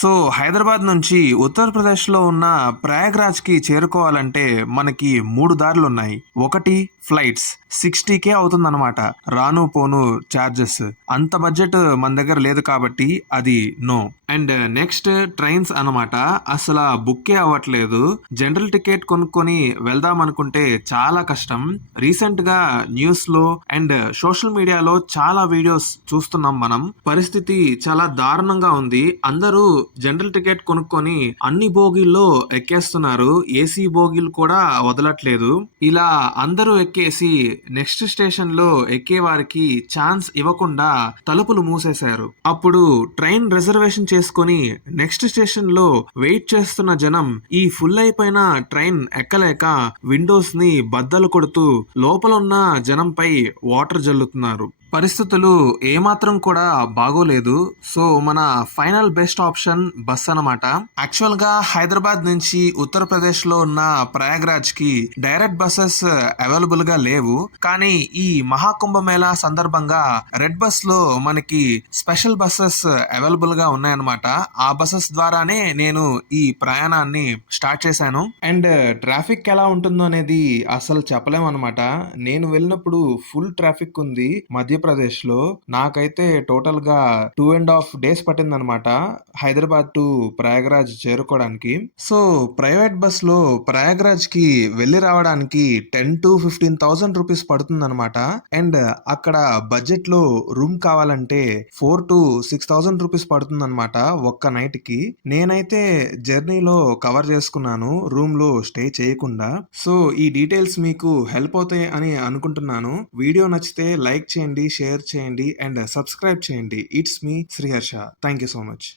So Hyderabad నుంచి ఉత్తరప్రదేశ్లో ఉన్న ప్రయాగ్రాజ్కి చేరుకోవాలంటే మనకి 3 దారులున్నాయి. ఒకటి ఫ్లైట్స్ 60K అవుతుందన్నమాట. రాను పోను చార్జెస్. అంత బడ్జెట్ మన దగ్గర లేదు కాబట్టి అది నో. అండ్ నెక్స్ట్ ట్రైన్స్ అనమాట. అసలు బుక్కే అవ్వట్లేదు. జనరల్ టికెట్ కొనుక్కొని వెళ్దాం అనుకుంటే చాలా కష్టం. రీసెంట్ గా న్యూస్ లో అండ్ సోషల్ మీడియాలో చాలా వీడియోస్ చూస్తున్నాం మనం. పరిస్థితి చాలా దారుణంగా ఉంది. అందరూ జనరల్ టికెట్ కొనుక్కొని అన్ని బోగీల్లో ఎక్కేస్తున్నారు. ఏసీ బోగీలు కూడా వదలట్లేదు. ఇలా అందరూ ఎక్కేసి నెక్స్ట్ స్టేషన్ లో ఎక్కే వారికి ఛాన్స్ ఇవ్వకుండా తలుపులు మూసేశారు. అప్పుడు ట్రైన్ రిజర్వేషన్ చేసుకొని నెక్స్ట్ స్టేషన్ లో వెయిట్ చేస్తున్న జనం ఈ ఫుల్ అయిపోయిన ట్రైన్ ఎక్కలేక విండోస్ ని బద్దలు కొడుతూ లోపల ఉన్న జనంపై వాటర్ జల్లుతున్నారు. పరిస్థితులు ఏమాత్రం కూడా బాగోలేదు. సో మన ఫైనల్ బెస్ట్ ఆప్షన్ బస్ అనమాట. యాక్చువల్ గా హైదరాబాద్ నుంచి ఉత్తరప్రదేశ్ లో ఉన్న ప్రయాగ్రాజ్ కి డైరెక్ట్ బస్సెస్ అవైలబుల్ గా లేవు. కానీ ఈ మహాకుంభమేళా సందర్భంగా రెడ్ బస్ లో మనకి స్పెషల్ బస్సెస్ అవైలబుల్ గా ఉన్నాయన్నమాట. ఆ బస్సెస్ ద్వారానే నేను ఈ ప్రయాణాన్ని స్టార్ట్ చేశాను. అండ్ ట్రాఫిక్ ఎలా ఉంటుందో అనేది అసలు చెప్పలేము అనమాట. నేను వెళ్ళినప్పుడు ఫుల్ ట్రాఫిక్ ఉంది మధ్యప్రదేశ్ లో. నాకైతే టోటల్ గా 2.5 days పట్టిందనమాట హైదరాబాద్ టు ప్రయాగరాజ్ చేరుకోవడానికి. సో ప్రైవేట్ బస్ లో ప్రయాగరాజ్ కి వెళ్ళి రావడానికి 10 to 15,000 రూపీస్ పడుతుందన్నమాట. అండ్ అక్కడ బడ్జెట్ లో రూమ్ కావాలంటే 4 to 6,000 రూపీస్ పడుతుందన్నమాట ఒక్క నైట్ కి. నేనైతే జర్నీలో కవర్ చేసుకున్నాను రూమ్ లో స్టే చేయకుండా. సో ఈ డీటెయిల్స్ మీకు హెల్ప్ అవుతాయి అని అనుకుంటున్నాను. వీడియో నచ్చితే లైక్ చేయండి, షేర్ చేయండి అండ్ సబ్స్క్రైబ్ చేయండి. It's me Sriharsha. Thank you so much.